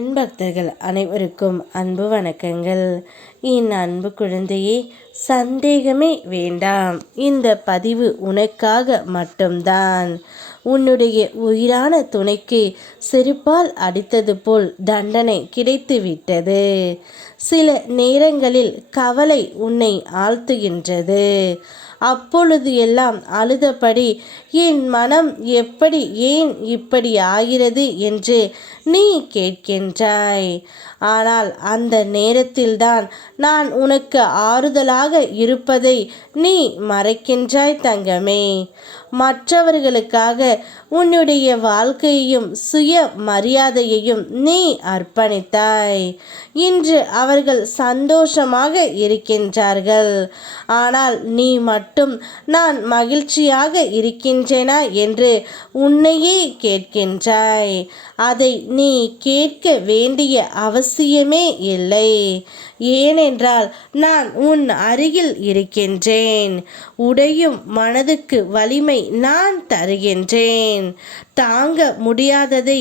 என் பக்தர்கள் அனைவருக்கும் அன்பு வணக்கங்கள். என் அன்பு குழந்தையே, சந்தேகமே வேண்டாம். இந்த பதிவு உனக்காக மட்டும்தான். உன்னுடைய உயிரான துணைக்கு செருப்பால் அடித்தது போல் தண்டனை கிடைத்து விட்டது. சில நேரங்களில் கவலை உன்னை ஆழ்த்துகின்றது. அப்பொழுது எல்லாம் அழுதபடி என் மனம் எப்படி ஏன் இப்படி ஆகிறது என்று நீ கேட்கின்றாய். ஆனால் அந்த நேரத்தில்தான் நான் உனக்கு ஆறுதலாக இருப்பதை நீ மறைக்கின்றாய் தங்கமே. மற்றவர்களுக்காக உன்னுடைய வாழ்க்கையையும் சுய மரியாதையையும் நீ அர்ப்பணித்தாய். இன்று அவர்கள் சந்தோஷமாக இருக்கின்றார்கள். ஆனால் நீ மட்டும் நான் மகிழ்ச்சியாக இருக்கின்றேனா என்று உன்னையே கேட்கின்றாய். அதை நீ கேட்க வேண்டிய அவசியமே இல்லை. ஏனென்றால் நான் உன் அருகில் இருக்கின்றேன். உடையும் மனதுக்கு வலிமை நான் தருகின்றேன். தாங்க முடியாததை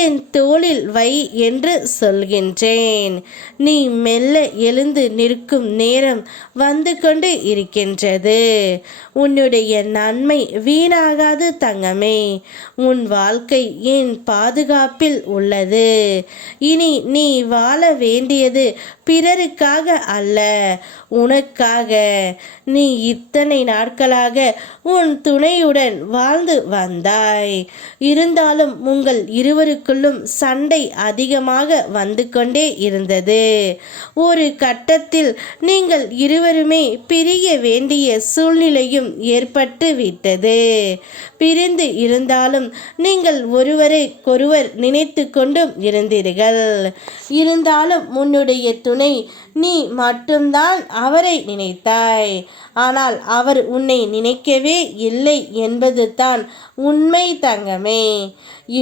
என் தோளில் வை என்று சொல்கின்றேன். நீ மெல்ல எழுந்து நிற்கும் நேரம் வந்து கொண்டு இருக்கின்றது. உன்னுடைய நன்மை வீணாகாது தங்கமே. உன் வாழ்க்கை என் பாதுகாப்பில் உள்ளது. இனி நீ வாழ வேண்டியது பிறருக்காக அல்ல, உனக்காக. நீ இத்தனை நாட்களாக உன் துணையுடன் வாழ்ந்து வந்தாய். இருந்தாலும் உங்கள் இருவருக்குள்ளும் சண்டை அதிகமாக வந்து கொண்டே இருந்தது. ஒரு கட்டத்தில் நீங்கள் இருவருமே பிரிய வேண்டிய சூழ்நிலையும் ஏற்பட்டு விட்டது. பிரிந்து இருந்தாலும் நீங்கள் ஒருவரைக்கொருவர் நினைத்து கொண்டும் இருந்தீர்கள். இருந்தாலும் உன்னுடைய துணை நீ மட்டும்தான் அவரை நினைத்தாய். ஆனால் அவர் உன்னை நினைக்கவே இல்லை என்பது தான் உண்மை தங்கமே.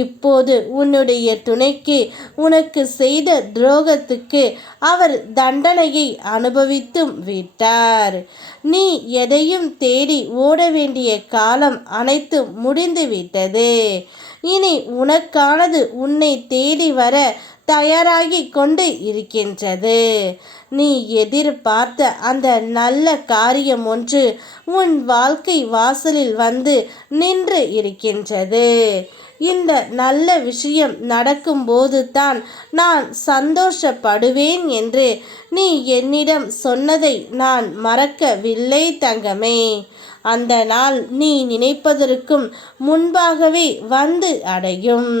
இப்போது உன்னுடைய துணைக்கு உனக்கு செய்த துரோகத்துக்கு அவர் தண்டனையை அனுபவித்தும் விட்டார். நீ எதையும் தேடி ஓட வேண்டிய காலம் அனைத்தும் முடிந்து விட்டது. இனி உனக்கானது உன்னை தேடி வர தயாராகி கொண்டு இருக்கின்றது. நீ எதிர்பார்த்த அந்த நல்ல காரியம் ஒன்று உன் வாழ்க்கை வாசலில் வந்து நின்று இருக்கின்றது. இந்த நல்ல விஷயம் நடக்கும்போது தான் நான் சந்தோஷப்படுவேன் என்று நீ என்னிடம் சொன்னதை நான் மறக்கவில்லை தங்கமே. அந்த நாள் நீ நினைப்பதற்கும் முன்பாகவே வந்து அடையும்.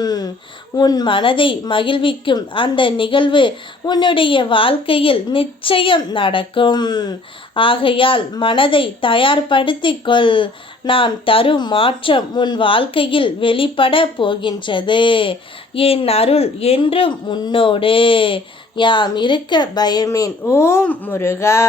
உன் மனதை மகிழ்விக்கும் அந்த நிகழ்வு உன்னுடைய வாழ்க்கையில் நிச்சயம் நடக்கும். ஆகையால் மனதை தயார்படுத்திக் கொள். நான் தரும் மாற்றம் உன் வாழ்க்கையில் வெளிப்பட போகின்றது. என் அருள் என்றும் உன்னோடு. யாம் இருக்க பயமேன். ஓம் முருகா.